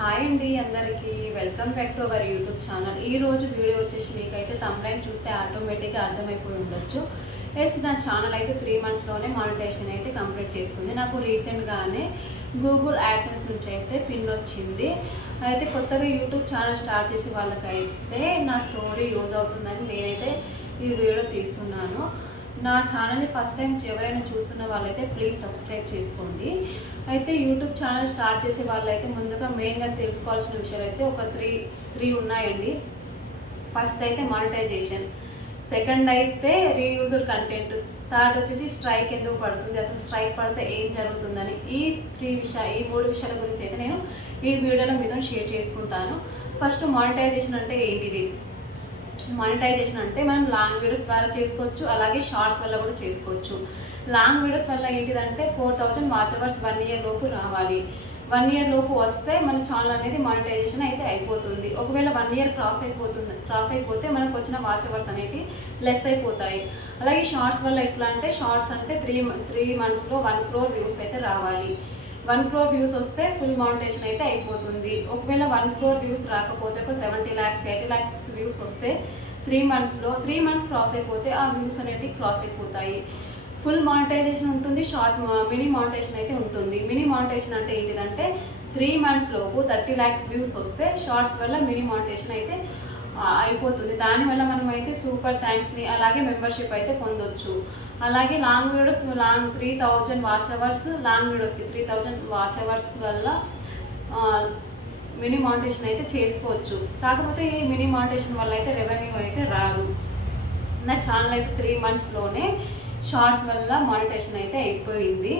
Hi అండి అందరికీ welcome back to our YouTube channel. ఈరోజు వీడియో వచ్చేసి మీకైతే థంబ్నైల్ చూస్తే ఆటోమేటిక్గా అర్థమైపోయి ఉండొచ్చు. నా ఛానల్ అయితే 3 monthsలోనే మానిటైజేషన్ అయితే కంప్లీట్ చేసుకుంది. నాకు రీసెంట్గానే గూగుల్ యాడ్సెన్స్ నుంచి అయితే పిన్ వచ్చింది. అయితే కొత్తగా యూట్యూబ్ ఛానల్ స్టార్ట్ చేసే వాళ్ళకైతే నా స్టోరీ యూజ్ అవుతుందని నేనైతే ఈ వీడియో తీస్తున్నాను. నా ఛానల్ని ఫస్ట్ టైం ఎవరైనా చూస్తున్న వాళ్ళైతే ప్లీజ్ సబ్స్క్రైబ్ చేసుకోండి. అయితే యూట్యూబ్ ఛానల్ స్టార్ట్ చేసే వాళ్ళైతే ముందుగా మెయిన్గా తెలుసుకోవాల్సిన విషయాలు అయితే ఒక త్రీ ఉన్నాయండి. ఫస్ట్ అయితే మానిటైజేషన్, సెకండ్ అయితే రీయూజ్డ్ కంటెంట్, థర్డ్ వచ్చేసి స్ట్రైక్ ఎందుకు పడుతుంది, అసలు స్ట్రైక్ పడితే ఏం జరుగుతుందని ఈ 3 విషయాల గురించి అయితే నేను ఈ వీడియోలో మీతో షేర్ చేసుకుంటాను. ఫస్ట్ మానిటైజేషన్ అంటే ఏంటిది? మానిటైజేషన్ అంటే మనం లాంగ్ వీడియోస్ ద్వారా చేసుకోవచ్చు, అలాగే షార్ట్స్ వల్ల కూడా చేసుకోవచ్చు. లాంగ్ వీడియోస్ వల్ల ఏంటిదంటే 4000 వాచ్ అవర్స్ 1 year లోపు రావాలి. 1 year లోపు వస్తే మన ఛానల్ అనేది మానిటైజేషన్ అయితే అయిపోతుంది. ఒకవేళ 1 year క్రాస్ అయిపోతే మనకు వచ్చిన వాచ్ అవర్స్ అనేవి లెస్ అయిపోతాయి. అలాగే షార్ట్స్ వల్ల ఎట్లా అంటే షార్ట్స్ అంటే 3 monthsలో 1 crore వ్యూస్ అయితే రావాలి. 1 crore వ్యూస్ వస్తే ఫుల్ మానిటైజేషన్ అయితే అయిపోతుంది. ఒకవేళ 1 crore వ్యూస్ రాకపోతే ఒక 70 lakhs 80 lakhs వ్యూస్ వస్తే 3 months క్రాస్ అయిపోతే ఆ వ్యూస్ అనేవి క్రాస్ అయిపోతాయి. ఫుల్ మానిటైజేషన్ ఉంటుంది, మినీ మానిటైజేషన్ అయితే ఉంటుంది. మినీ మానిటైజేషన్ అంటే ఏంటిదంటే 3 months లోపు 30 lakhs వ్యూస్ వస్తే షార్ట్స్ వల్ల మినీ మానిటైజేషన్ అయితే అయిపోతుంది. దానివల్ల మనం అయితే సూపర్ థ్యాంక్స్ని అలాగే మెంబర్షిప్ అయితే పొందొచ్చు. అలాగే long videos 3000 watch hours, long వీడియోస్కి 3000 వాచ్ అవర్స్ వల్ల మినీ మానిటైజేషన్ అయితే చేసుకోవచ్చు. కాకపోతే ఈ మినీ మానిటైజేషన్ వల్ల అయితే రెవెన్యూ అయితే రాదు. నా ఛానల్ అయితే 3 monthsలోనే షార్ట్స్ వల్ల మానిటైజేషన్ అయితే అయిపోయింది.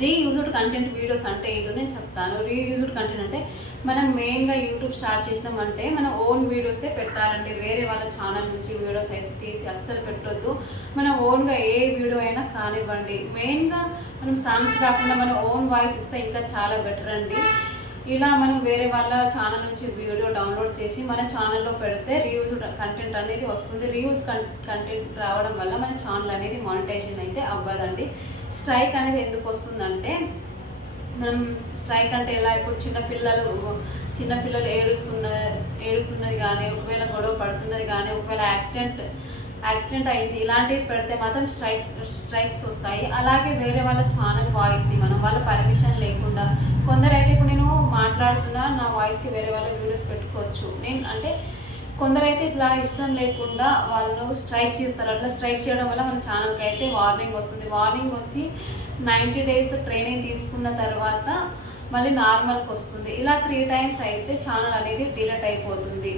రీయూజ్డ్ కంటెంట్ వీడియోస్ అంటే ఏంటో నేను చెప్తాను. రీయూజ్డ్ కంటెంట్ అంటే మనం మెయిన్గా యూట్యూబ్ స్టార్ట్ చేసినామంటే మన ఓన్ వీడియోసే పెట్టాలండి. వేరే వాళ్ళ ఛానల్ నుంచి వీడియోస్ అయితే తీసి అస్సలు పెట్టొద్దు. మన ఓన్గా ఏ వీడియో అయినా కానివ్వండి. మెయిన్గా మనం సాంగ్స్ కాకుండా మన ఓన్ వాయిస్ ఇస్తే ఇంకా చాలా బెటర్ అండి. ఇలా మనం వేరే వాళ్ళ ఛానల్ నుంచి వీడియో డౌన్లోడ్ చేసి మన ఛానల్లో పెడితే రీయూజ్డ్ కంటెంట్ అనేది వస్తుంది. రీయూజ్ కంటెంట్ రావడం వల్ల మన ఛానల్ అనేది మానిటైజేషన్ అయితే అవ్వదండి. స్ట్రైక్ అనేది ఎందుకు వస్తుందంటే మనం స్ట్రైక్ అంటే ఎలా, ఇప్పుడు చిన్నపిల్లలు ఏడుస్తున్నది కానీ, ఒకవేళ గొడవ పడుతున్నది కానీ, ఒకవేళ యాక్సిడెంట్ అయింది ఇలాంటివి పెడితే మాత్రం స్ట్రైక్స్ వస్తాయి. అలాగే వేరే వాళ్ళ ఛానల్ వాయిస్ని మనం వాళ్ళ పర్మిషన్ లేకుండా, కొందరైతే ఇప్పుడు నేను మాట్లాడుతున్నా నా వాయిస్కి వేరే వాళ్ళ వీడియోస్ పెట్టుకోవచ్చు. కొందరైతే ఇట్లా ఇష్టం లేకుండా వాళ్ళు స్ట్రైక్ చేస్తారు. అట్లా స్ట్రైక్ చేయడం వల్ల మన ఛానల్కి అయితే వార్నింగ్ వస్తుంది. వార్నింగ్ వచ్చి 90 days ట్రైనింగ్ తీసుకున్న తర్వాత మళ్ళీ నార్మల్కి వస్తుంది. ఇలా 3 times అయితే ఛానల్ అనేది డిలీట్ అయిపోతుంది.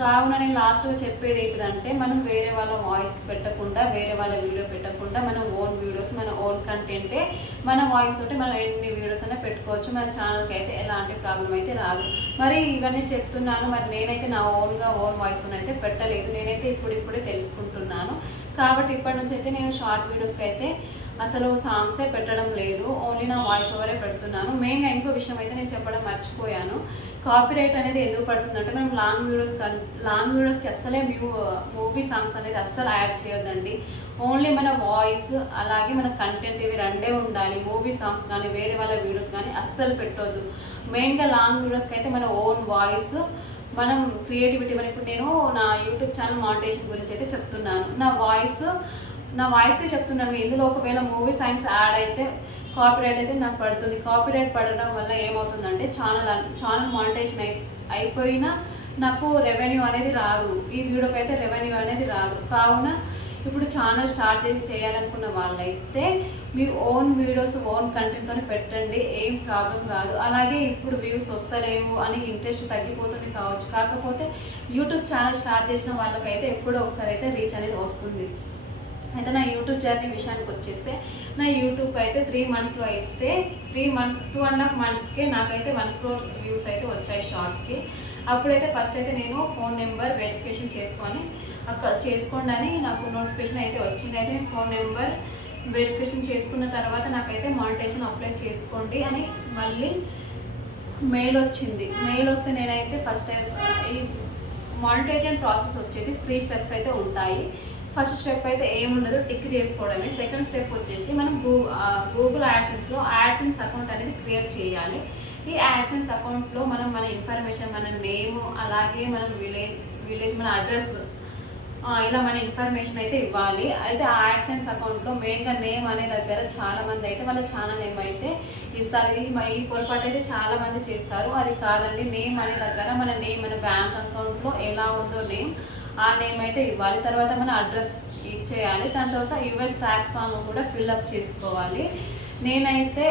కావున నేను లాస్ట్గా చెప్పేది ఏంటిదంటే మనం వేరే వాళ్ళ వాయిస్కి పెట్టకుండా, వేరే వాళ్ళ వీడియో పెట్టకుండా మన ఓన్ వీడియోస్, మన ఓన్ కంటెంటే మన వాయిస్ తోటి మనం ఎన్ని వీడియోస్ అయినా పెట్టుకోవచ్చు. మన ఛానల్కి అయితే ఎలాంటి ప్రాబ్లం అయితే రాదు. మరి ఇవన్నీ చెప్తున్నాను. మరి నేనైతే నా ఓన్ వాయిస్తో అయితే పెట్టలేదు. నేనైతే ఇప్పుడిప్పుడే తెలుసుకుంటున్నాను. కాబట్టి ఇప్పటి నుంచి అయితే నేను షార్ట్ వీడియోస్కి అయితే అసలు సాంగ్సే పెట్టడం లేదు. ఓన్లీ నా వాయిస్ ఓవరే పెడుతున్నాను. మెయిన్గా ఇంకో విషయం అయితే నేను చెప్పడం మర్చిపోయాను. కాపీరైట్ అనేది ఎందుకు పడుతుందంటే మనం లాంగ్ వీడియోస్కి అస్సలే మూవీ సాంగ్స్ అనేది అస్సలు యాడ్ చేయొద్దండి. ఓన్లీ మన వాయిస్ అలాగే మన కంటెంట్ ఇవి రెండే ఉండాలి. మూవీ సాంగ్స్ కానీ వేరే వాళ్ళ వీడియోస్ కానీ అస్సలు పెట్టొద్దు. మెయిన్గా లాంగ్ వీడియోస్కి అయితే మన ఓన్ వాయిస్, మనం క్రియేటివిటీ. ఇప్పుడు నేను నా యూట్యూబ్ ఛానల్ మానిటైజేషన్ గురించి అయితే చెప్తున్నాను. నా వాయిసే చెప్తున్నాను. ఇందులో ఒకవేళ మూవీ సాంగ్స్ యాడ్ అయితే కాపీరైట్ అయితే నాకు పడుతుంది. కాపీరైట్ పడడం వల్ల ఏమవుతుందంటే ఛానల్ మానిటైజేషన్ అయిపోయినా నాకు రెవెన్యూ అనేది రాదు. ఈ వీడియోకి అయితే రెవెన్యూ అనేది రాదు. కావున ఇప్పుడు ఛానల్ స్టార్ట్ చేయాలనుకున్న వాళ్ళైతే మీ ఓన్ వీడియోస్, ఓన్ కంటెంట్తో పెట్టండి. ఏం ప్రాబ్లం కాదు. అలాగే ఇప్పుడు వ్యూస్ వస్తలేవు అని ఇంట్రెస్ట్ తగ్గిపోతుంది కావచ్చు. కాకపోతే యూట్యూబ్ ఛానల్ స్టార్ట్ చేసిన వాళ్ళకైతే ఎప్పుడో ఒకసారి అయితే రీచ్ అనేది వస్తుంది. అయితే నా యూట్యూబ్ జర్నీ విషయానికి వచ్చేస్తే నా యూట్యూబ్కి అయితే 3 monthsలో అయితే 2.5 monthsకే నాకైతే 1 crore వ్యూస్ అయితే వచ్చాయి షార్ట్స్కి. అప్పుడైతే ఫస్ట్ అయితే నేను ఫోన్ నెంబర్ వెరిఫికేషన్ చేసుకోండి అని నాకు నోటిఫికేషన్ అయితే వచ్చింది. అయితే నేను ఫోన్ నెంబర్ వెరిఫికేషన్ చేసుకున్న తర్వాత నాకైతే మానిటైజేషన్ అప్లై చేసుకోండి అని మళ్ళీ మెయిల్ వచ్చింది. మెయిల్ వస్తే నేనైతే ఫస్ట్ ఈ మానిటైజేషన్ ప్రాసెస్ వచ్చేసి 3 steps అయితే ఉంటాయి. ఫస్ట్ స్టెప్ అయితే ఏముండదు, టిక్ చేసుకోవడమే. సెకండ్ స్టెప్ వచ్చేసి మనం గూగుల్ యాడ్సెన్స్లో యాడ్సెన్స్ అకౌంట్ అనేది క్రియేట్ చేయాలి. ఈ యాడ్సెన్స్ అకౌంట్లో మనం మన ఇన్ఫర్మేషన్, మన నేమ్, అలాగే మనం విలేజ్ మన అడ్రస్, ఇలా మన ఇన్ఫర్మేషన్ అయితే ఇవ్వాలి. అయితే ఆ యాడ్సెన్స్ అకౌంట్లో మెయిన్గా నేమ్ అనే దగ్గర చాలామంది అయితే వాళ్ళ ఛానల్ నేమ్ అయితే ఇస్తారు. ఈ పొరపాటు అయితే చాలామంది చేస్తారు. అది కాదండి, నేమ్ అనే దగ్గర మన నేమ్, మన బ్యాంక్ అకౌంట్లో ఎలా ఉందో నేమ్, ఆ నేమ్ అయితే ఇవ్వాలి. తర్వాత మన అడ్రస్ ఇచ్చేయాలి. దాని తర్వాత యూఎస్ ట్యాక్స్ ఫామ్ కూడా ఫిల్అప్ చేసుకోవాలి. నేనైతే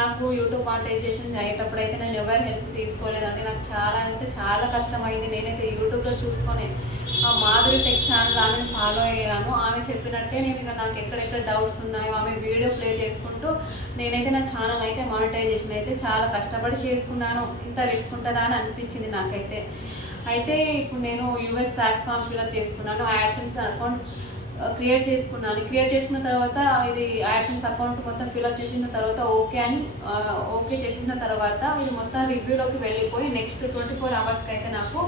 నాకు యూట్యూబ్ మానిటైజేషన్ అయ్యేటప్పుడు అయితే నేను ఎవరి హెల్ప్ తీసుకోలేదండి. నాకు చాలా అంటే చాలా కష్టమైంది. నేనైతే యూట్యూబ్లో చూసుకొని మాధురి టెక్ ఛానల్ ఆమెను ఫాలో అయ్యాను. ఆమె చెప్పినట్టే నేను నాకు ఎక్కడెక్కడ డౌట్స్ ఉన్నాయో ఆమె వీడియో ప్లే చేసుకుంటూ నేనైతే నా ఛానల్ అయితే మానిటైజేషన్ అయితే చాలా కష్టపడి చేసుకున్నాను. ఇంత రిస్క్ ఉంటుందా అని అనిపించింది నాకైతే. అయితే ఇప్పుడు నేను యూఎస్ ట్యాక్స్ ఫామ్ ఫిల్అప్ చేసుకున్నాను, యాడ్సెన్స్ అకౌంట్ క్రియేట్ చేసుకున్న తర్వాత ఇది యాడ్సెన్స్ అకౌంట్ మొత్తం ఫిల్అప్ చేసిన తర్వాత ఓకే చేసిన తర్వాత ఇది మొత్తం రివ్యూలోకి వెళ్ళిపోయి నెక్స్ట్ 24 అవర్స్కి అయితే నాకు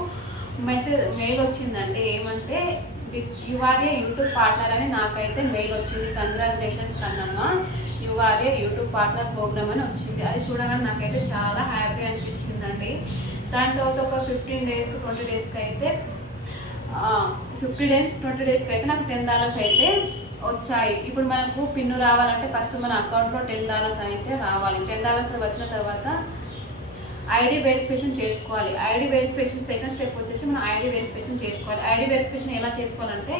మెయిల్ వచ్చిందండి. ఏమంటే you are a YouTube partner అని నాకైతే మెయిల్ వచ్చింది. Congratulations Kannamma, you are a YouTube partner program అని వచ్చింది. అది చూడగానే నాకైతే చాలా హ్యాపీ అనిపించిందండి. దాని తర్వాత ఒక 15 డేస్ 20 డేస్కి అయితే 50 డేస్ 20 డేస్కి అయితే నాకు $10 అయితే వచ్చాయి. ఇప్పుడు మనకు పిన్ను రావాలంటే ఫస్ట్ మన అకౌంట్లో $10 అయితే రావాలి. $10 వచ్చిన తర్వాత ఐడి వెరిఫికేషన్ చేసుకోవాలి. ఐడి వెరిఫికేషన్ సెకండ్ స్టెప్ వచ్చేసి మనం ఐడి వెరిఫికేషన్ చేసుకోవాలి. ఐడి వెరిఫికేషన్ ఎలా చేసుకోవాలంటే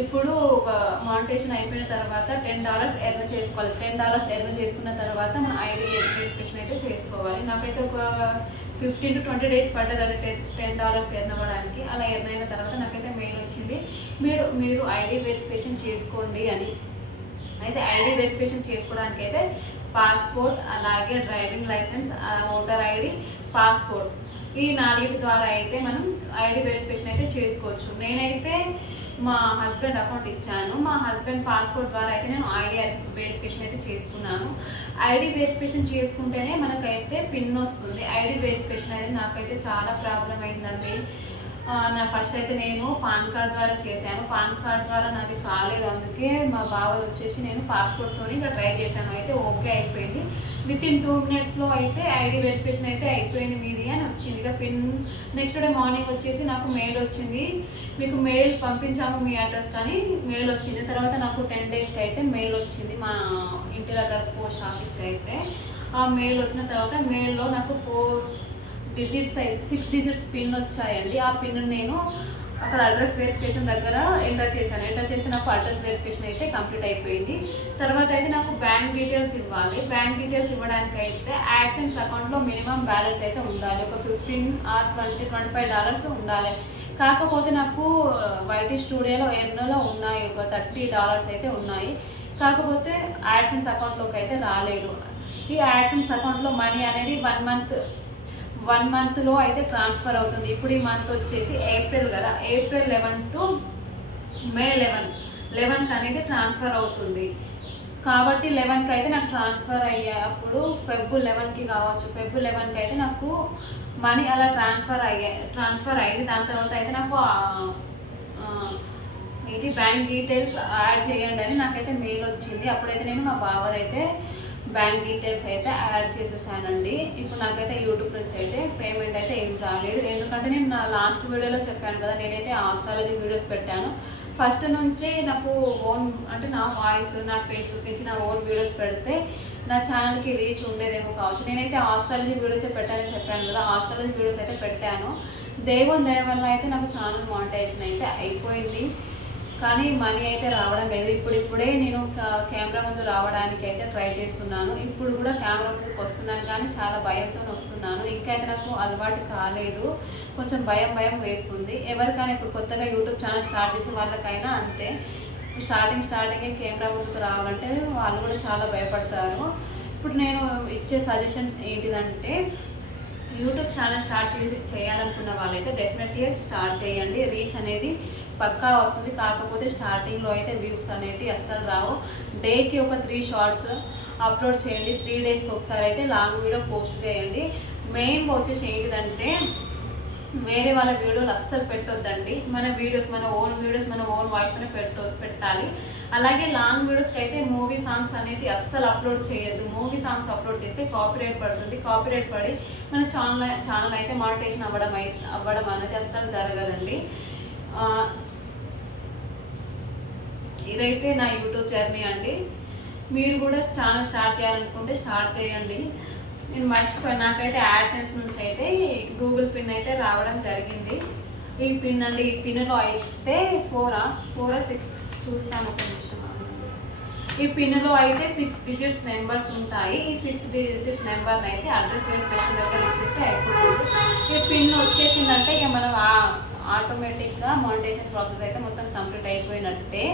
ఇప్పుడు ఒక మానిటేషన్ అయిపోయిన తర్వాత $10 ఎర్న్ చేసుకోవాలి. $10 ఎర్న్ చేసుకున్న తర్వాత మన ఐడి వెరిఫికేషన్ అయితే చేసుకోవాలి. నాకైతే ఒక 15 to 20 డేస్ పడ్డదండి $10 ఎర్న్ అవ్వడానికి. అలా ఎర్న్ అయిన తర్వాత నాకైతే మెయిల్ వచ్చింది, మీరు ఐడి వెరిఫికేషన్ చేసుకోండి అని. అయితే ఐడి వెరిఫికేషన్ చేసుకోవడానికి అయితే పాస్పోర్ట్, అలాగే driving licence, voter ID, passport, ఈ 4 ద్వారా అయితే మనం ఐడి వెరిఫికేషన్ అయితే చేసుకోవచ్చు. నేనైతే మా హస్బెండ్ అకౌంట్ ఇచ్చాను. మా హస్బెండ్ పాస్పోర్ట్ ద్వారా అయితే నేను ఐడి వెరిఫికేషన్ అయితే చేసుకున్నాను. ఐడి వెరిఫికేషన్ చేసుకుంటేనే మనకైతే పిన్ వస్తుంది. ఐడి వెరిఫికేషన్ అనేది నాకైతే చాలా ప్రాబ్లం అయిందండి. ఫస్ట్ అయితే నేను పాన్ కార్డ్ ద్వారా చేశాను. పాన్ కార్డ్ ద్వారా నాది కాలేదు. అందుకే మా బావ వచ్చేసి నేను పాస్పోర్ట్తో ఇంకా ట్రై చేశాను. అయితే ఓకే అయిపోయింది. వితిన్ 2 minutesలో అయితే ఐడి వెరిఫికేషన్ అయితే అయిపోయింది మీది అని వచ్చింది. ఇక పిన్ నెక్స్ట్ డే మార్నింగ్ వచ్చేసి నాకు మెయిల్ వచ్చింది, మీకు మెయిల్ పంపించాము మీ అడ్రస్ కానీ మెయిల్ వచ్చింది. తర్వాత నాకు 10 డేస్కి అయితే మెయిల్ వచ్చింది మా ఇంటి దగ్గర పోస్ట్ ఆఫీస్కి అయితే. ఆ మెయిల్ వచ్చిన తర్వాత మెయిల్లో నాకు 6 digits పిన్ వచ్చాయండి. ఆ పిన్ నేను అక్కడ అడ్రస్ వెరిఫికేషన్ దగ్గర ఎంటర్ చేసి నాకు అడ్రస్ వెరిఫికేషన్ అయితే కంప్లీట్ అయిపోయింది. తర్వాత అయితే నాకు బ్యాంక్ డీటెయిల్స్ ఇవ్వాలి. బ్యాంక్ డీటెయిల్స్ ఇవ్వడానికి అయితే యాడ్సెన్స్ అకౌంట్లో మినిమం బ్యాలెన్స్ అయితే ఉండాలి. ఒక $15 or $25 ఉండాలి. కాకపోతే నాకు వైటీ స్టూడియోలో ఎన్నోలో ఉన్నాయి, ఒక $30 అయితే ఉన్నాయి. కాకపోతే యాడ్సెన్స్ అకౌంట్లోకి అయితే రాలేదు. ఈ యాడ్సెన్స్ అకౌంట్లో మనీ అనేది 1 monthలో అయితే ట్రాన్స్ఫర్ అవుతుంది. ఇప్పుడు ఈ మంత్ వచ్చేసి ఏప్రిల్ కదా, April 11 to May 11 అనేది ట్రాన్స్ఫర్ అవుతుంది. కాబట్టి 11కి అయితే నాకు ట్రాన్స్ఫర్ అయ్యేటప్పుడు Feb 11కి కావచ్చు, Feb 11కి అయితే నాకు మనీ అలా ట్రాన్స్ఫర్ అయింది. దాని తర్వాత అయితే నాకు బ్యాంక్ డీటెయిల్స్ యాడ్ చేయండి అని నాకైతే మెయిల్ వచ్చింది. అప్పుడైతే నేను మా బావదైతే బ్యాంక్ డీటెయిల్స్ అయితే యాడ్ చేసేసానండి. ఇప్పుడు నాకైతే యూట్యూబ్ నుంచి అయితే పేమెంట్ అయితే ఏం రాలేదు. ఎందుకంటే నేను నా లాస్ట్ వీడియోలో చెప్పాను కదా, నేనైతే ఆస్ట్రాలజీ వీడియోస్ పెట్టాను. ఫస్ట్ నుంచి నాకు నా వాయిస్, నా ఫేస్ చూపించి నా ఓన్ వీడియోస్ పెడితే నా ఛానల్కి రీచ్ ఉండేదేమో కావచ్చు. నేనైతే ఆస్ట్రాలజీ వీడియోసే పెట్టానని చెప్పాను కదా, ఆస్ట్రాలజీ వీడియోస్ అయితే పెట్టాను. దేవుని దయ వల్ల అయితే నాకు ఛానల్ మానిటైజేషన్ అయితే అయిపోయింది. కానీ మనీ అయితే రావడం లేదు. ఇప్పుడిప్పుడే నేను కెమెరా ముందు రావడానికి అయితే ట్రై చేస్తున్నాను. ఇప్పుడు కూడా కెమెరా ముందుకు వస్తున్నాను కానీ చాలా భయంతో వస్తున్నాను. ఇంకా అయితే నాకు అలవాటు కాలేదు, కొంచెం భయం వేస్తుంది. ఎవరికైనా ఇప్పుడు కొత్తగా యూట్యూబ్ ఛానల్ స్టార్ట్ చేసిన వాళ్ళకైనా అంతే. స్టార్టింగే కెమెరా ముందుకు రావాలంటే వాళ్ళు కూడా చాలా భయపడతారు. ఇప్పుడు నేను ఇచ్చే సజెషన్ ఏంటిదంటే, యూట్యూబ్ ఛానల్ స్టార్ట్ చేయాలనుకున్న వాళ్ళైతే డెఫినెట్గా స్టార్ట్ చేయండి. రీచ్ అనేది పక్కా వస్తుంది. కాకపోతే స్టార్టింగ్లో అయితే వ్యూస్ అనేవి అస్సలు రావు. డేకి ఒక 3 షార్ట్స్ అప్లోడ్ చేయండి. 3 డేస్కి ఒకసారి అయితే లాంగ్ వీడియో పోస్ట్ చేయండి. మెయిన్గా వచ్చేసి ఏంటిదంటే వేరే వాళ్ళ వీడియోలు అస్సలు పెట్టొద్దండి. మన వీడియోస్, మన ఓన్ వీడియోస్, మన ఓన్ వాయిస్తోనే పెట్టాలి. అలాగే లాంగ్ వీడియోస్కి అయితే మూవీ సాంగ్స్ అనేది అస్సలు అప్లోడ్ చేయొద్దు. మూవీ సాంగ్స్ అప్లోడ్ చేస్తే కాపీరైట్ పడుతుంది. కాపీరైట్ పడి మన ఛానల్ అయితే మానిటైజేషన్ అవ్వడం అనేది అస్సలు జరగదండి. ఇదైతే నా యూట్యూబ్ జర్నీ అండి. మీరు కూడా ఛానల్ స్టార్ట్ చేయాలనుకుంటే స్టార్ట్ చేయండి. నేను మర్చిపోయి నాకైతే యాడ్సెన్స్ నుంచి అయితే గూగుల్ పిన్ అయితే రావడం జరిగింది. ఈ పిన్ అండి, ఈ పిన్లో అయితే 4 చూస్తాను ఒక నిమిషం. ఈ పిన్లో అయితే 6 డిజిట్స్ నెంబర్స్ ఉంటాయి. ఈ 6 డిజిట్ నెంబర్ని అయితే అడ్రస్ వెరిఫికేషన్ దగ్గర ఇచ్చేస్తే అయిపోతుంది. ఈ పిన్ వచ్చేసిందంటే ఇక మనం ఆటోమేటిక్గా మానిటైజేషన్ ప్రాసెస్ అయితే మొత్తం కంప్లీట్ అయిపోయినట్టే.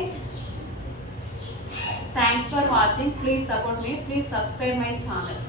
Thanks for watching. Please support me. Please subscribe my channel.